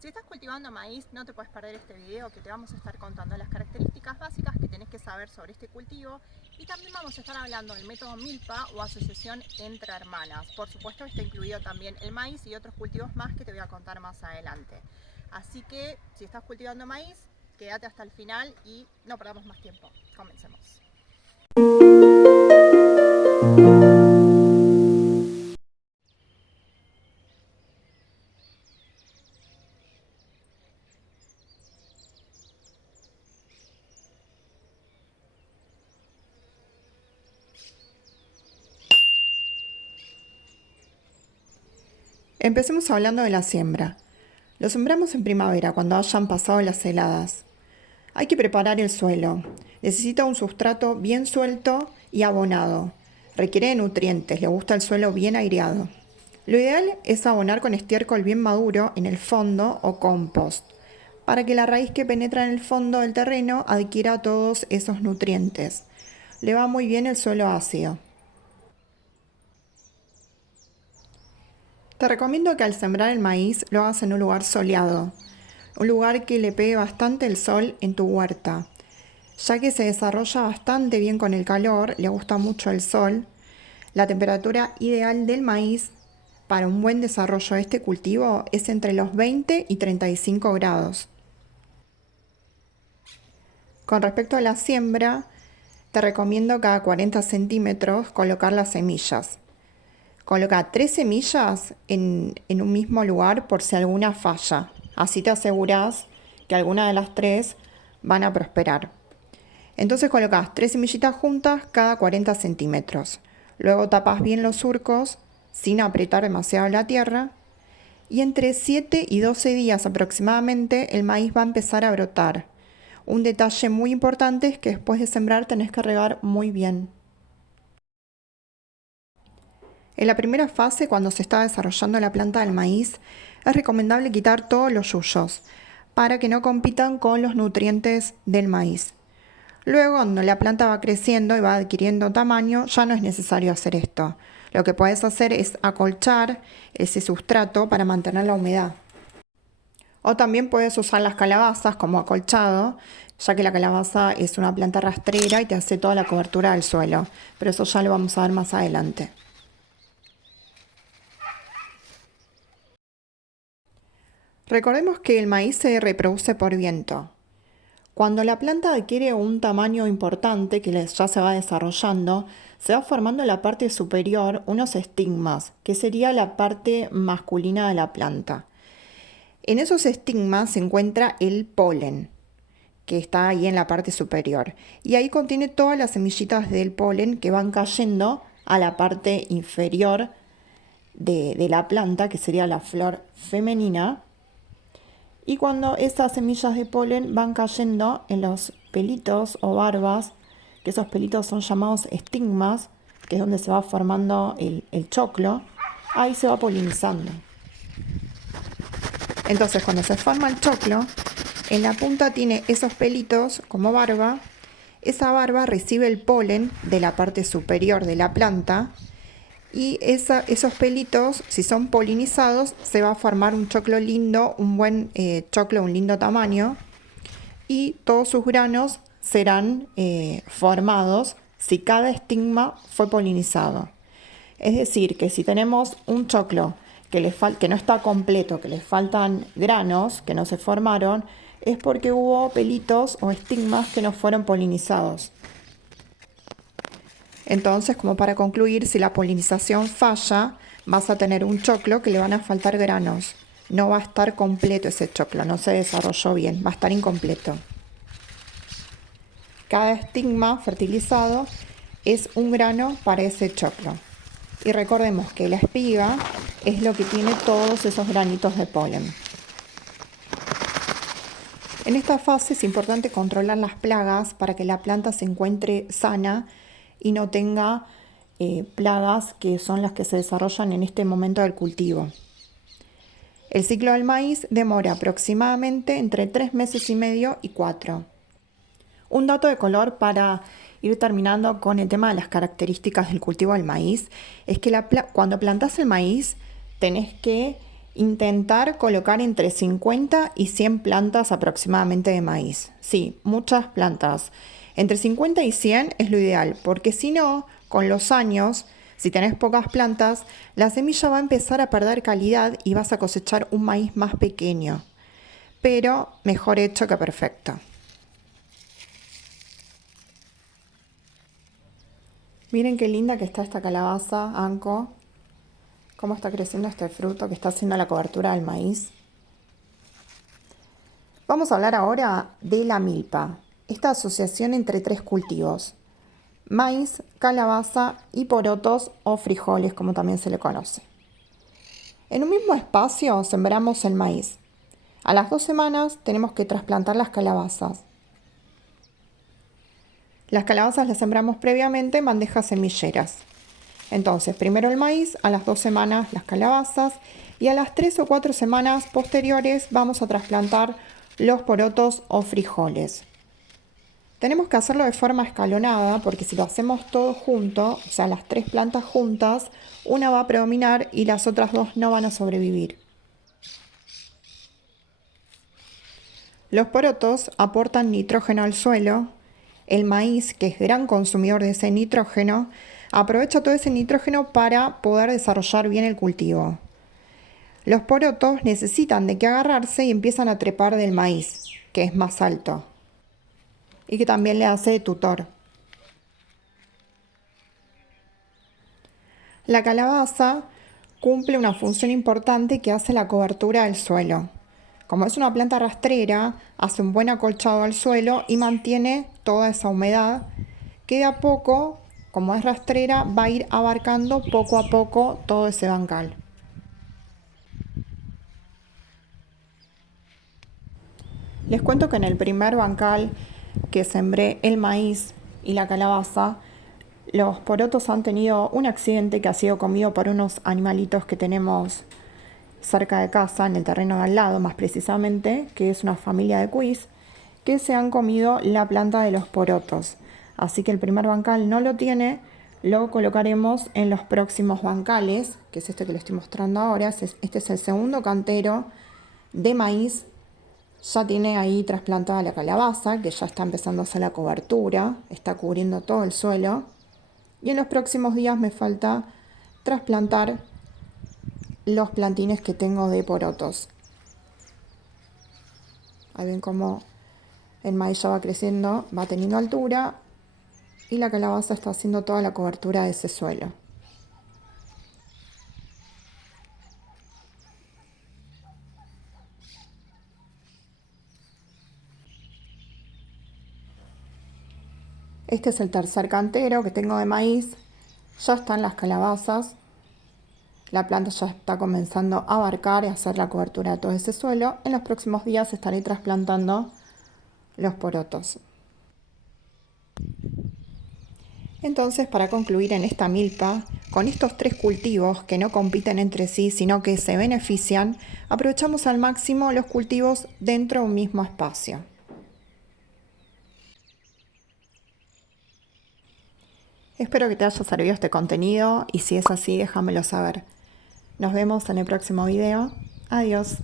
Si estás cultivando maíz, no te puedes perder este video que te vamos a estar contando las características básicas que tenés que saber sobre este cultivo y también vamos a estar hablando del método milpa o asociación entre hermanas. Por supuesto está incluido también el maíz y otros cultivos más que te voy a contar más adelante. Así que si estás cultivando maíz, quédate hasta el final y no perdamos más tiempo. Comencemos. Empecemos hablando de la siembra. Lo sembramos en primavera, cuando hayan pasado las heladas. Hay que preparar el suelo. Necesita un sustrato bien suelto y abonado. Requiere de nutrientes, le gusta el suelo bien aireado. Lo ideal es abonar con estiércol bien maduro en el fondo o compost, para que la raíz que penetra en el fondo del terreno adquiera todos esos nutrientes. Le va muy bien el suelo ácido. Te recomiendo que al sembrar el maíz lo hagas en un lugar soleado, un lugar que le pegue bastante el sol en tu huerta, ya que se desarrolla bastante bien con el calor, le gusta mucho el sol. La temperatura ideal del maíz para un buen desarrollo de este cultivo es entre los 20 y 35 grados. Con respecto a la siembra, te recomiendo cada 40 centímetros colocar las semillas. Coloca 3 semillas en un mismo lugar por si alguna falla. Así te aseguras que alguna de las 3 van a prosperar. Entonces colocas 3 semillitas juntas cada 40 centímetros. Luego tapas bien los surcos sin apretar demasiado la tierra. Y entre 7 y 12 días aproximadamente el maíz va a empezar a brotar. Un detalle muy importante es que después de sembrar tenés que regar muy bien. En la primera fase, cuando se está desarrollando la planta del maíz, es recomendable quitar todos los yuyos para que no compitan con los nutrientes del maíz. Luego, cuando la planta va creciendo y va adquiriendo tamaño, ya no es necesario hacer esto. Lo que puedes hacer es acolchar ese sustrato para mantener la humedad. O también puedes usar las calabazas como acolchado, ya que la calabaza es una planta rastrera y te hace toda la cobertura del suelo. Pero eso ya lo vamos a ver más adelante. Recordemos que el maíz se reproduce por viento. Cuando la planta adquiere un tamaño importante que ya se va desarrollando, se va formando en la parte superior unos estigmas, que sería la parte masculina de la planta. En esos estigmas se encuentra el polen, que está ahí en la parte superior. Y ahí contiene todas las semillitas del polen que van cayendo a la parte inferior de la planta, que sería la flor femenina. Y cuando esas semillas de polen van cayendo en los pelitos o barbas, que esos pelitos son llamados estigmas, que es donde se va formando el choclo, ahí se va polinizando. Entonces cuando se forma el choclo, en la punta tiene esos pelitos como barba. Esa barba recibe el polen de la parte superior de la planta y esos pelitos, si son polinizados, se va a formar un choclo lindo, un buen choclo, un lindo tamaño, y todos sus granos serán formados si cada estigma fue polinizado. Es decir, que si tenemos un choclo que no está completo, que le faltan granos que no se formaron, es porque hubo pelitos o estigmas que no fueron polinizados. Entonces, como para concluir, si la polinización falla, vas a tener un choclo que le van a faltar granos. No va a estar completo ese choclo, no se desarrolló bien, va a estar incompleto. Cada estigma fertilizado es un grano para ese choclo. Y recordemos que la espiga es lo que tiene todos esos granitos de polen. En esta fase es importante controlar las plagas para que la planta se encuentre sana y no tenga plagas que son las que se desarrollan en este momento del cultivo. El ciclo del maíz demora aproximadamente entre 3 meses y medio y 4. Un dato de color para ir terminando con el tema de las características del cultivo del maíz es que cuando plantas el maíz tenés que intentar colocar entre 50 y 100 plantas aproximadamente de maíz. Sí, muchas plantas. Entre 50 y 100 es lo ideal, porque si no, con los años, si tenés pocas plantas, la semilla va a empezar a perder calidad y vas a cosechar un maíz más pequeño. Pero mejor hecho que perfecto. Miren qué linda que está esta calabaza, Anco. Cómo está creciendo este fruto que está haciendo la cobertura del maíz. Vamos a hablar ahora de la milpa, esta asociación entre tres cultivos: maíz, calabaza y porotos o frijoles, como también se le conoce. En un mismo espacio sembramos el maíz. A las 2 semanas tenemos que trasplantar las calabazas. Las calabazas las sembramos previamente en bandejas semilleras. Entonces, primero el maíz, a las 2 semanas las calabazas y a las 3 o 4 semanas posteriores vamos a trasplantar los porotos o frijoles. Tenemos que hacerlo de forma escalonada porque si lo hacemos todo junto, o sea, las 3 plantas juntas, una va a predominar y las otras 2 no van a sobrevivir. Los porotos aportan nitrógeno al suelo. El maíz, que es gran consumidor de ese nitrógeno, aprovecha todo ese nitrógeno para poder desarrollar bien el cultivo. Los porotos necesitan de qué agarrarse y empiezan a trepar del maíz, que es más alto y que también le hace de tutor. La calabaza cumple una función importante que hace la cobertura del suelo. Como es una planta rastrera, hace un buen acolchado al suelo y mantiene toda esa humedad que de a poco, como es rastrera, va a ir abarcando poco a poco todo ese bancal. Les cuento que en el primer bancal que sembré el maíz y la calabaza, los porotos han tenido un accidente que ha sido comido por unos animalitos que tenemos cerca de casa, en el terreno de al lado más precisamente, que es una familia de cuis, que se han comido la planta de los porotos. Así que el primer bancal no lo tiene, lo colocaremos en los próximos bancales, que es este que les estoy mostrando ahora. Este es el segundo cantero de maíz. Ya tiene ahí trasplantada la calabaza, que ya está empezando a hacer la cobertura, está cubriendo todo el suelo. Y en los próximos días me falta trasplantar los plantines que tengo de porotos. Ahí ven cómo el maíz ya va creciendo, va teniendo altura y la calabaza está haciendo toda la cobertura de ese suelo. Este es el tercer cantero que tengo de maíz. Ya están las calabazas. La planta ya está comenzando a abarcar y a hacer la cobertura de todo ese suelo. En los próximos días estaré trasplantando los porotos. Entonces, para concluir en esta milpa, con estos 3 cultivos que no compiten entre sí, sino que se benefician, aprovechamos al máximo los cultivos dentro de un mismo espacio. Espero que te haya servido este contenido y si es así, déjamelo saber. Nos vemos en el próximo video. Adiós.